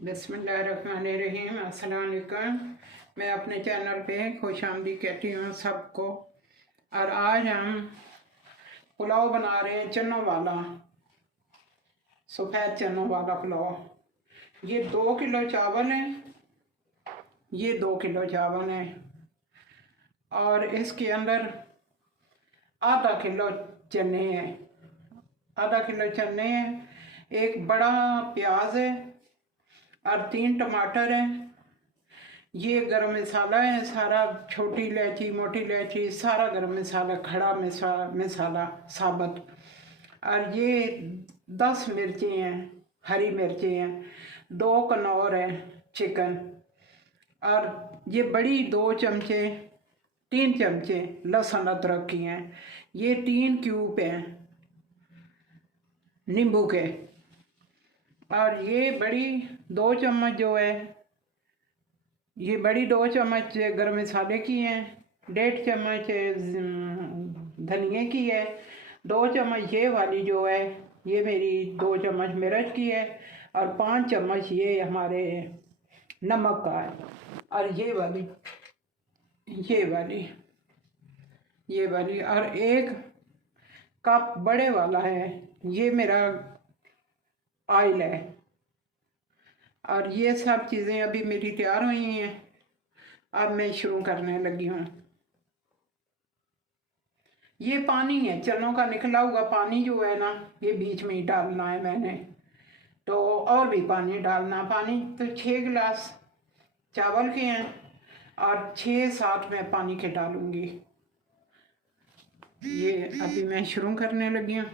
बिस्मिल्लाहिर्रहमानिर्रहीम। अस्सलाम वालेकुम। मैं अपने चैनल पे खुशामदीद कहती हूँ सबको। और आज हम पुलाव बना रहे हैं चनों वाला, सफ़ेद चनों वाला पुलाव। ये 2 किलो चावल हैं, ये 2 किलो चावल हैं और इसके अंदर आधा किलो चने हैं, आधा किलो चने हैं, एक बड़ा प्याज है और 3 टमाटर हैं। ये गरम मसाला है सारा, छोटी इलायची, मोटी इलायची, सारा गरम मसाला, खड़ा मसाला साबुत। और ये 10 मिर्चें हैं, हरी मिर्चें हैं, 2 कनौर है चिकन। और ये बड़ी 2 चमचे, 3 चमचे लहसुन अदरक की हैं। ये 3 क्यूब हैं नींबू के। और ये बड़ी 2 चम्मच जो है, ये बड़ी 2 चम्मच गरम मसाले की हैं, 1.5 चम्मच धनिए की है, 2 चम्मच ये वाली जो है ये मेरी 2 चम्मच मिर्च की है, और 5 चम्मच ये हमारे नमक का है। और ये वाली और 1 कप बड़े वाला है, ये मेरा ऑयल है। और ये सब चीज़ें अभी मेरी तैयार हुई हैं। अब मैं शुरू करने लगी हूँ। ये पानी है चनों का, निकला हुआ पानी जो है ना, ये बीच में ही डालना है मैंने। तो और भी पानी डालना, पानी तो 6 गिलास चावल के हैं और 6-7 मैं पानी के डालूँगी। ये अभी मैं शुरू करने लगी हूँ।